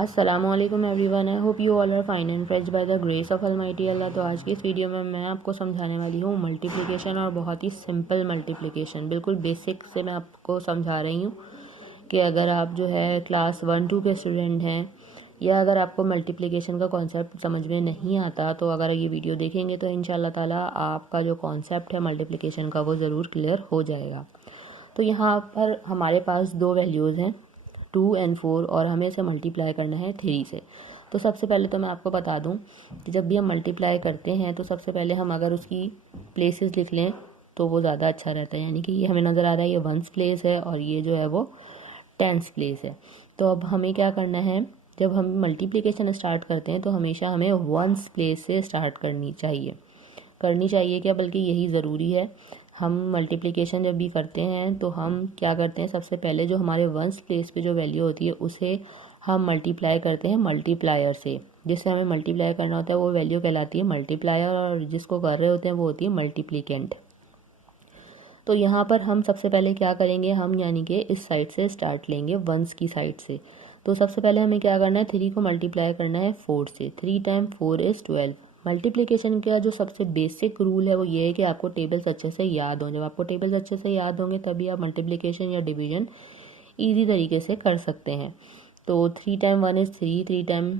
अस्सलामुअलैकुम everyone. I hope you all are fine and fresh by the grace of almighty Allah. तो आज की इस वीडियो में मैं आपको समझाने वाली हूँ मल्टीप्लिकेशन, और बहुत ही सिंपल मल्टीप्लिकेशन, बिल्कुल बेसिक से मैं आपको समझा रही हूँ कि अगर आप जो है क्लास 1-2 के स्टूडेंट हैं, या अगर आपको मल्टीप्लिकेशन का कॉन्सेप्ट समझ में नहीं आता, तो अगर ये वीडियो देखेंगे तो इंशाल्लाह ताला आपका जो कॉन्सेप्ट है मल्टीप्लिकेशन का वो ज़रूर क्लियर हो जाएगा। तो यहाँ पर हमारे पास दो वैल्यूज़ हैं 2 और 4, और हमें इसे मल्टीप्लाई करना है 3 से। तो सबसे पहले तो मैं आपको बता दूं कि जब भी हम मल्टीप्लाई करते हैं तो सबसे पहले हम अगर उसकी प्लेसेस लिख लें तो वो ज़्यादा अच्छा रहता है। यानी कि ये हमें नज़र आ रहा है, ये वंस प्लेस है और ये जो है वो टेंस प्लेस है। तो अब हमें क्या करना है, जब हम मल्टीप्लिकेशन स्टार्ट करते हैं तो हमेशा हमें वंस प्लेस से स्टार्ट करनी चाहिए क्या, बल्कि यही ज़रूरी है। हम मल्टीप्लिकेशन जब भी करते हैं तो हम क्या करते हैं, सबसे पहले जो हमारे वंस प्लेस पे जो वैल्यू होती है उसे हम मल्टीप्लाई करते हैं मल्टीप्लायर से। जिससे हमें मल्टीप्लाई करना होता है वो वैल्यू कहलाती है मल्टीप्लायर, और जिसको कर रहे होते हैं वो होती है मल्टीप्लिकेंट। तो यहाँ पर हम सबसे पहले क्या करेंगे, हम यानी कि इस साइड से स्टार्ट लेंगे, वंस की साइड से। तो सबसे पहले हमें क्या करना है, 3 को मल्टीप्लाई करना है 4 से। 3 टाइम 4 इज़ 12। मल्टीप्लिकेशन का जो सबसे बेसिक रूल है वो ये है कि आपको टेबल्स अच्छे से याद हों। जब आपको टेबल्स अच्छे से याद होंगे तभी आप मल्टीप्लिकेशन या डिवीजन ईजी तरीके से कर सकते हैं। तो 3 time 1 is 3, 3 time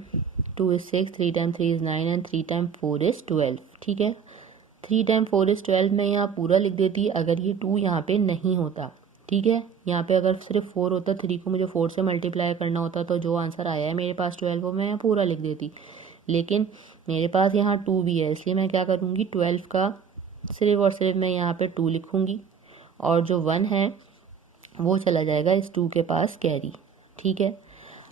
2 is 6, 3 time 3 is 9 and 3 time 4 is 12। ठीक है, 3 टाइम 4 इज़ 12 में यहाँ पूरा लिख देती अगर ये 2 यहाँ पे नहीं होता। ठीक है, यहाँ पे अगर सिर्फ 4 होता, 3 को मुझे 4 से मल्टीप्लाई करना होता, तो जो आंसर आया है मेरे पास 12 वो मैं यहाँ पूरा लिख देती। लेकिन मेरे पास यहाँ 2 भी है, इसलिए मैं क्या करूँगी, 12 का सिर्फ और सिर्फ मैं यहाँ पे 2 लिखूँगी, और जो 1 है वो चला जाएगा इस 2 के पास कैरी। ठीक है,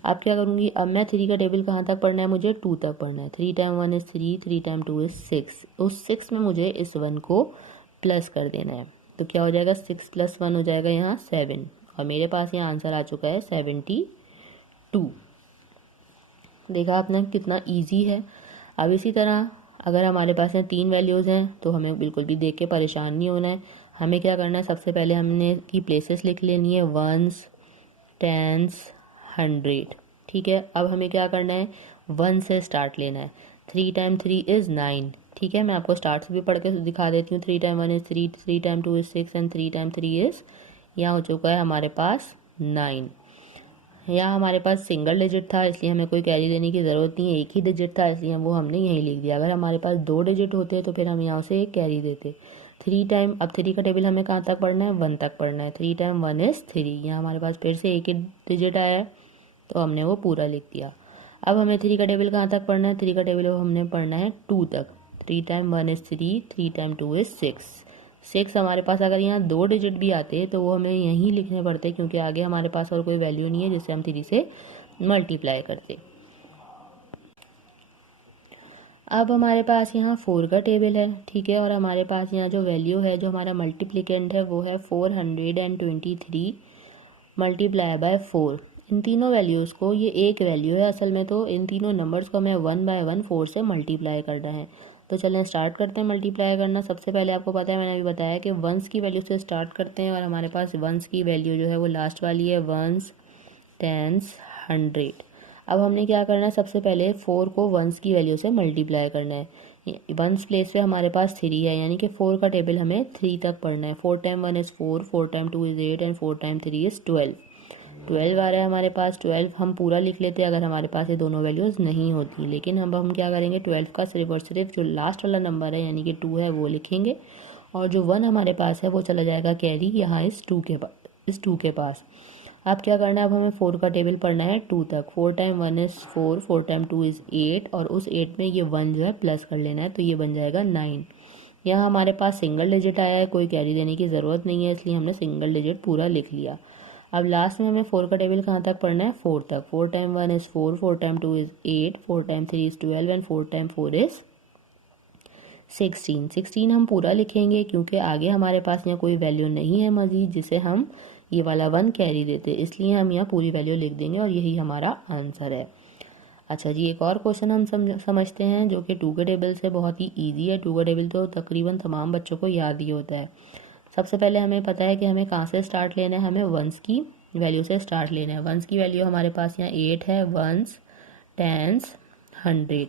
अब क्या करूँगी, अब मैं 3 का टेबल कहाँ तक पढ़ना है, मुझे 2 तक पढ़ना है। 3 टाइम 1 इज़ 3, 3 टाइम 2 इज़ 6। उस 6 में मुझे इस 1 को प्लस कर देना है। तो क्या हो जाएगा, 6 + 1 हो जाएगा यहाँ 7, और मेरे पास यहाँ आंसर आ चुका है 72। देखा आपने कितना ईजी है। अब इसी तरह अगर हमारे पास यहाँ 3 वैल्यूज़ हैं तो हमें बिल्कुल भी देख के परेशान नहीं होना है। हमें क्या करना है, सबसे पहले हमने की प्लेसेस लिख लेनी है, वंस, टेंस, 100। ठीक है, अब हमें क्या करना है, 1 से स्टार्ट लेना है। 3 टाइम 3 इज़ 9। ठीक है, मैं आपको स्टार्ट से भी पढ़ के दिखा देती हूँ। 3 time 1 is 3, 3 time 2 is 6 and 3 time 3 is, यहाँ हो चुका है हमारे पास 9। यहाँ हमारे पास सिंगल डिजिट था इसलिए हमें कोई कैरी देने की ज़रूरत नहीं है, एक ही डिजिट था इसलिए वो हमने यहीं लिख दिया। अगर हमारे पास 2 डिजिट होते तो फिर हम यहाँ से एक कैरी देते। 3 टाइम, अब 3 का टेबल हमें कहाँ तक पढ़ना है, 1 तक पढ़ना है। 3 टाइम 1 इज़ 3, यहाँ हमारे पास फिर से एक ही डिजिट आया है तो हमने वो पूरा लिख दिया। अब हमें 3 का टेबल कहाँ तक पढ़ना है, 3 का टेबल हमने पढ़ना है 2 तक। 3 टाइम 1 इज़ 3, 3 टाइम 2 इज़ 6। 6 हमारे पास अगर यहाँ 2 डिजिट भी आते तो वो हमें यहीं लिखने पड़ते, क्योंकि आगे हमारे पास और कोई वैल्यू नहीं है जिससे हम 3 से मल्टीप्लाई करते। अब हमारे पास यहाँ 4 का टेबल है। ठीक है, और हमारे पास यहाँ जो वैल्यू है, जो हमारा मल्टीप्लिकेंट है, वो है 423 मल्टीप्लाई बाय 4। इन तीनों वैल्यूज़ को, ये एक वैल्यू है असल में, तो इन तीनों नंबर्स को हमें 1 बाय 1 4 से मल्टीप्लाई करना है। तो चलें स्टार्ट करते हैं मल्टीप्लाई करना। सबसे पहले आपको पता है, मैंने अभी बताया कि वंस की वैल्यू से स्टार्ट करते हैं, और हमारे पास वंस की वैल्यू जो है वो लास्ट वाली है, वंस, टेंस, 100। अब हमने क्या करना है, सबसे पहले 4 को वंस की वैल्यू से मल्टीप्लाई करना है। वंस प्लेस पे हमारे पास 3 है, यानी कि 4 का टेबल हमें 3 तक पढ़ना है। 4 time 1 is 4, 4 time 2 is 8 and 4 time 3 is 12। 12 आ रहा है हमारे पास। 12 हम पूरा लिख लेते अगर हमारे पास ये दोनों वैल्यूज़ नहीं होती, लेकिन हम क्या करेंगे, 12 का सिर्फ और सिर्फ जो लास्ट वाला नंबर है यानी कि 2 है वो लिखेंगे, और जो 1 हमारे पास है वो चला जाएगा कैरी यहाँ इस 2 के पास, इस 2 के पास। अब क्या करना है, अब हमें 4 का टेबल पढ़ना है 2 तक। 4 टाइम 1 इज़ 4, 4 टाइम 2 इज़ 8, और उस 8 में ये 1 जो है प्लस कर लेना है, तो ये बन जाएगा 9। यहाँ हमारे पास सिंगल डिजिट आया है, कोई कैरी देने की ज़रूरत नहीं है, इसलिए हमने सिंगल डिजिट पूरा लिख लिया। अब लास्ट में हमें 4 का टेबल कहाँ तक पढ़ना है, 4 तक। 4 time 1 is 4, 4 time 2 is 8, 4 time 3 is 12 and 4 time 4 is 16। 16 हम पूरा लिखेंगे क्योंकि आगे हमारे पास यहाँ कोई वैल्यू नहीं है मज़ीद जिसे हम ये वाला 1 कैरी देते, इसलिए हम यहाँ पूरी वैल्यू लिख देंगे और यही हमारा आंसर है। अच्छा जी, एक और क्वेश्चन हम समझते हैं जो कि 2 के टेबल से बहुत ही ईजी है। 2 का टेबल तो तकरीबन तमाम बच्चों को याद ही होता है। सबसे पहले हमें पता है कि हमें कहाँ से स्टार्ट लेना है, हमें वंस की वैल्यू से स्टार्ट लेना है। वंस की वैल्यू हमारे पास यहाँ 8 है, वंस टेंस, 100।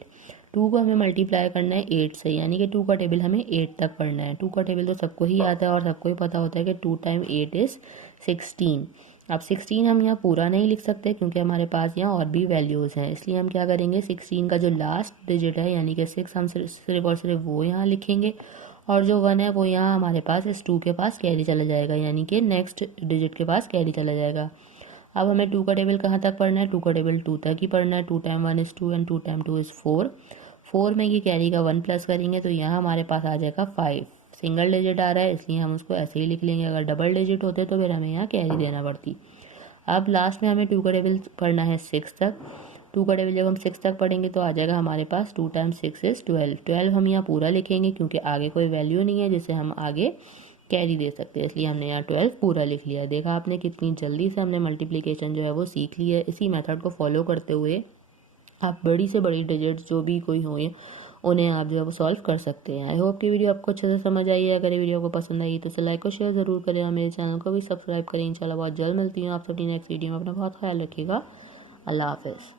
2 को हमें मल्टीप्लाई करना है 8 से, यानी कि 2 का टेबल हमें 8 तक पढ़ना है। 2 का टेबल तो सबको ही आता है और सबको ही पता होता है कि 2 टाइम 8 इज़ 16। अब 16 हम यहाँ पूरा नहीं लिख सकते क्योंकि हमारे पास यहाँ और भी वैल्यूज़ हैं, इसलिए हम क्या करेंगे, 16 का जो लास्ट डिजिट है यानी कि 6 हम सिर्फ और सिर्फ वो यहाँ लिखेंगे, और जो 1 है वो यहाँ हमारे पास इस 2 के पास कैरी चला जाएगा, यानी कि नेक्स्ट डिजिट के पास कैरी चला जाएगा। अब हमें 2 का टेबल कहाँ तक पढ़ना है, 2 का टेबल 2 तक ही पढ़ना है। 2 time 1 is 2 and 2 time 2 is 4। 4 में ये कैरी का 1 प्लस करेंगे तो यहाँ हमारे पास आ जाएगा 5। सिंगल डिजिट आ रहा है इसलिए हम उसको ऐसे ही लिख लेंगे, अगर डबल डिजिट होते तो फिर हमें यहाँ कैरी देना पड़ती। अब लास्ट में हमें 2 का टेबल पढ़ना है 6 तक। 2 का टेबल जब हम 6 तक पढ़ेंगे तो आ जाएगा हमारे पास 2 टाइम 6 इज़ 12। 12 हम यहाँ पूरा लिखेंगे क्योंकि आगे कोई वैल्यू नहीं है जिसे हम आगे कैरी दे सकते हैं, इसलिए हमने यहाँ 12 पूरा लिख लिया। देखा आपने कितनी जल्दी से हमने मल्टीप्लिकेशन जो है वो सीख ली है। इसी मेथड को फॉलो करते हुए आप बड़ी से बड़ी डिजिट्स जो भी कोई हो उन्हें आप जो है वो सॉल्व कर सकते हैं। आई होप कि वीडियो आपको अच्छे से समझ आई है। अगर ये वीडियो आपको पसंद आई तो इसे लाइक और शेयर ज़रूर करें और मेरे चैनल को भी सब्सक्राइब करें। इंशाल्लाह बहुत जल्द मिलती हूँ आप सभी नेक्स्ट वीडियो में। अपना बहुत ख्याल रखिएगा। अल्लाह हाफ़िज़।